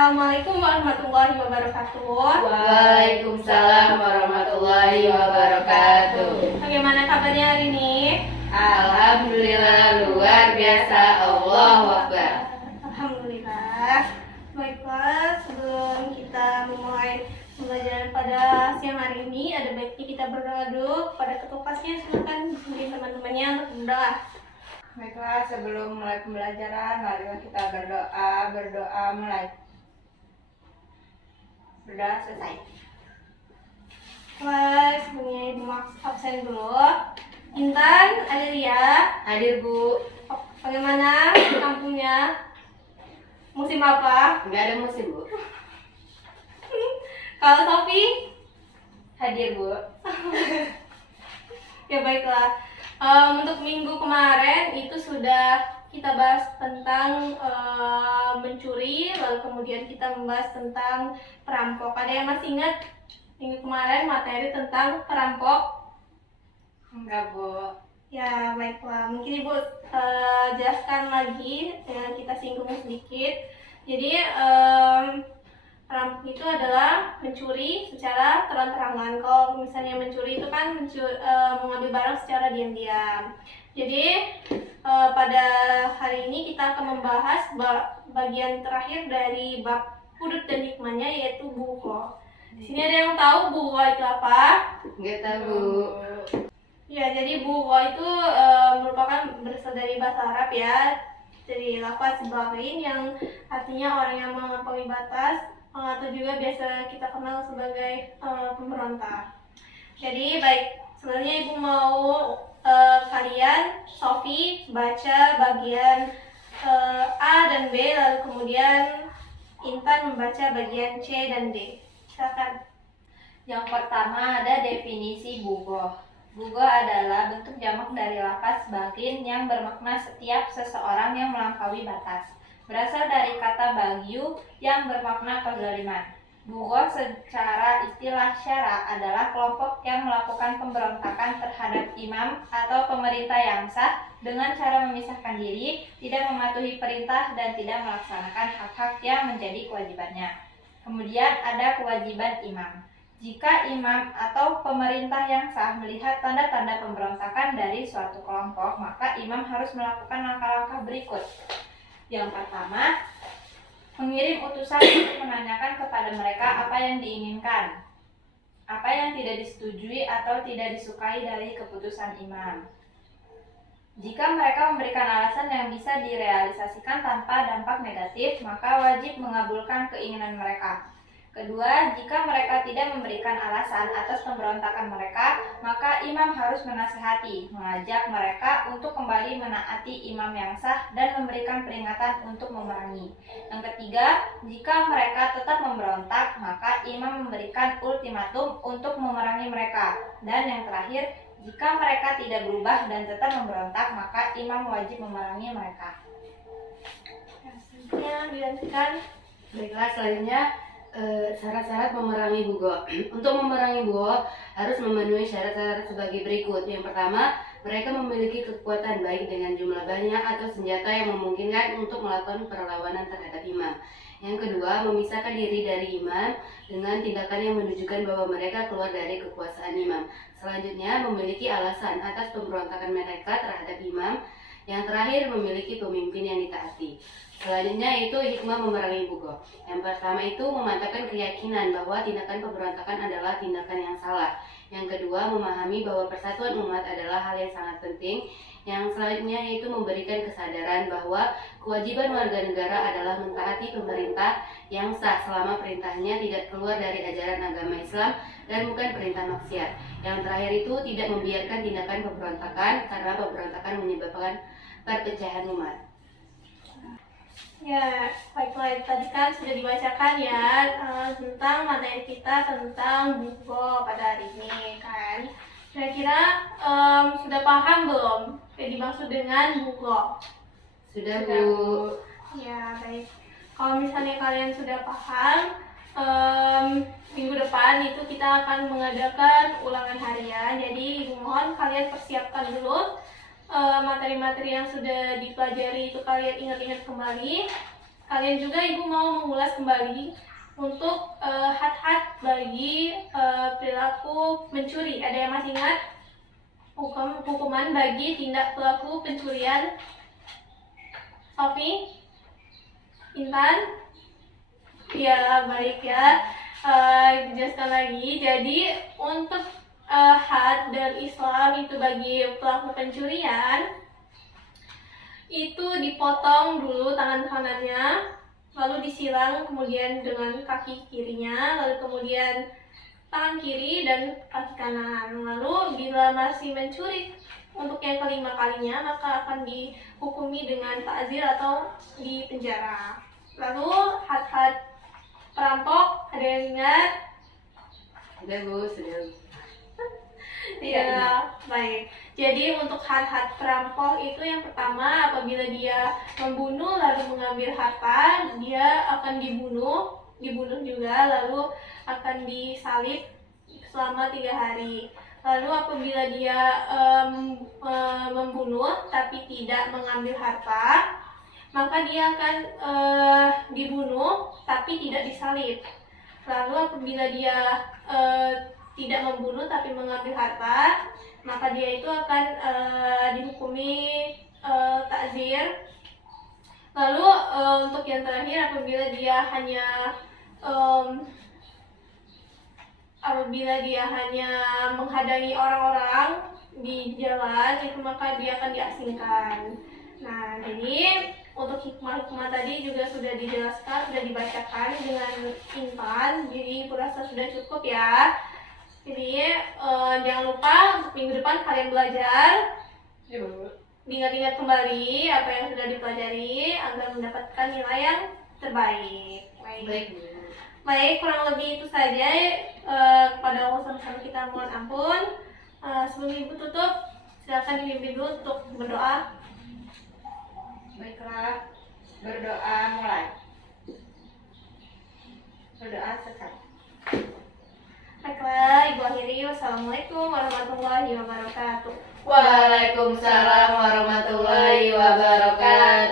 Assalamualaikum warahmatullahi wabarakatuh. Waalaikumsalam warahmatullahi wabarakatuh. Bagaimana kabarnya hari ini? Alhamdulillah luar biasa. Allahu Akbar. Alhamdulillah. Baiklah, sebelum kita memulai pembelajaran pada siang hari ini, ada baiknya kita berdoa dulu kepada ketua kelasnya. Silakan mungkin teman-temannya untuk berdoa. Baiklah, sebelum mulai pembelajaran, marilah kita berdoa mulai. Berdoa selesai. Kelas punya Ibu Max absen dulu. Intan, Adelia, Hadir Bu. bagaimana kampungnya? Musim apa? Enggak ada musim Bu. Kalau Sofi? Hadir Bu. Ya baiklah. Untuk minggu kemarin itu sudah kita bahas tentang mencuri, lalu kemudian kita membahas tentang perampok. Ada yang masih ingat minggu kemarin materi tentang perampok? Enggak Bu. Ya baiklah, mungkin Ibu jelaskan lagi dengan kita singgung sedikit. Jadi perampok itu adalah mencuri secara terang-terangan. Kalau misalnya mencuri itu kan mengambil barang secara diam-diam. Jadi pada hari ini kita akan membahas bagian terakhir dari bab hudud dan hikmahnya, yaitu bughah. Di sini ada yang tahu bughah itu apa? Enggak tahu Bu. Ya, jadi bughah itu merupakan berasal dari bahasa Arab ya, dari lafaz baghin yang artinya orang yang melampaui batas, atau juga biasa kita kenal sebagai pemberontak. Jadi baik, sebenarnya Ibu mau kalian, Sofi, baca bagian A dan B, lalu kemudian Intan membaca bagian C dan D. Silakan. Yang pertama ada definisi bughah. Bughah adalah bentuk jamak dari lafaz baghin yang bermakna setiap seseorang yang melampaui batas. Berasal dari kata bagyu yang bermakna kezaliman. Bughah secara istilah syara adalah kelompok yang melakukan pemberontakan terhadap imam atau pemerintah yang sah dengan cara memisahkan diri, tidak mematuhi perintah, dan tidak melaksanakan hak-hak yang menjadi kewajibannya. Kemudian ada kewajiban imam. Jika imam atau pemerintah yang sah melihat tanda-tanda pemberontakan dari suatu kelompok, maka imam harus melakukan langkah-langkah berikut. Yang pertama, mengirim utusan untuk menanyakan kepada mereka apa yang diinginkan, apa yang tidak disetujui atau tidak disukai dari keputusan imam. Jika mereka memberikan alasan yang bisa direalisasikan tanpa dampak negatif, maka wajib mengabulkan keinginan mereka. Kedua, jika mereka tidak memberikan alasan atas pemberontakan mereka, maka imam harus menasihati, mengajak mereka untuk kembali menaati imam yang sah dan memberikan peringatan untuk memerangi. Yang ketiga, jika mereka tetap memberontak, maka imam memberikan ultimatum untuk memerangi mereka. Dan yang terakhir, jika mereka tidak berubah dan tetap memberontak, maka imam wajib memerangi mereka. Selanjutnya dilanjutkan. Baiklah, selanjutnya syarat-syarat memerangi bughah. Untuk memerangi bughah harus memenuhi syarat-syarat sebagai berikut. Yang pertama, mereka memiliki kekuatan baik dengan jumlah banyak atau senjata yang memungkinkan untuk melakukan perlawanan terhadap imam. Yang kedua, memisahkan diri dari imam dengan tindakan yang menunjukkan bahwa mereka keluar dari kekuasaan imam. Selanjutnya, memiliki alasan atas pemberontakan mereka terhadap imam. Yang terakhir, memiliki pemimpin yang ditaati. Selanjutnya itu hikmah memerangi bughah. Yang pertama itu memantapkan keyakinan bahwa tindakan pemberontakan adalah tindakan yang salah. Yang kedua, memahami bahwa persatuan umat adalah hal yang sangat penting. Yang selanjutnya yaitu memberikan kesadaran bahwa kewajiban warga negara adalah mentaati pemerintah yang sah selama perintahnya tidak keluar dari ajaran agama Islam dan bukan perintah maksiat. Yang terakhir itu tidak membiarkan tindakan pemberontakan karena pemberontakan menyebabkan perpecahan umat. Ya, baiklah, tadi kan sudah dibacakan ya tentang materi kita tentang bughah pada hari ini kan. Kira-kira sudah paham belum yang dimaksud dengan bughah? Sudah Bu. Ya, baik. Kalau misalnya kalian sudah paham, minggu depan itu kita akan mengadakan ulangan harian. Jadi mohon kalian persiapkan dulu materi-materi yang sudah dipelajari itu kalian ingat-ingat kembali. kalian juga ibu mau mengulas kembali untuk had-had bagi perilaku mencuri. Ada yang masih ingat hukuman bagi tindak pelaku pencurian? Sofi? Intan? Ya, baik ya. Dijelaskan lagi. Jadi untuk had dan Islam itu bagi pelaku pencurian itu dipotong dulu tangan kanannya, lalu disilang kemudian dengan kaki kirinya, lalu kemudian tangan kiri dan kaki kanan. Lalu bila masih mencuri untuk yang kelima kalinya, maka akan dihukumi dengan ta'zir atau dipenjara. Lalu had-had perampok, ada yang ingat? Ada Bu, sudah. Ya, baik. Jadi untuk had-had perampok itu yang pertama, apabila dia membunuh lalu mengambil harta, dia akan dibunuh juga, lalu akan disalib selama 3 hari. Lalu apabila dia membunuh tapi tidak mengambil harta, maka dia akan dibunuh tapi tidak disalib. Lalu apabila dia tidak membunuh tapi mengambil harta, maka dia itu akan dihukumi ta'zir. Lalu untuk yang terakhir, apabila dia hanya menghadangi orang-orang di jalan, itu maka dia akan diasingkan. Nah, jadi untuk hikmah-hikmah tadi juga sudah dijelaskan, sudah dibacakan dengan Intan. Jadi kurasa sudah cukup ya. Jadi jangan lupa untuk minggu depan kalian belajar, diingat-ingat kembali apa yang sudah dipelajari agar mendapatkan nilai yang terbaik. Baik, kurang lebih itu saja. Kepada Allah sama-sama kita mohon ampun. Sebelum ibu tutup, silakan dipimpin dulu untuk berdoa. Baiklah, berdoa mulai. Berdoa sekali. Baiklah, ibu akhiri. Wassalamualaikum warahmatullahi wabarakatuh. Waalaikumsalam warahmatullahi wabarakatuh.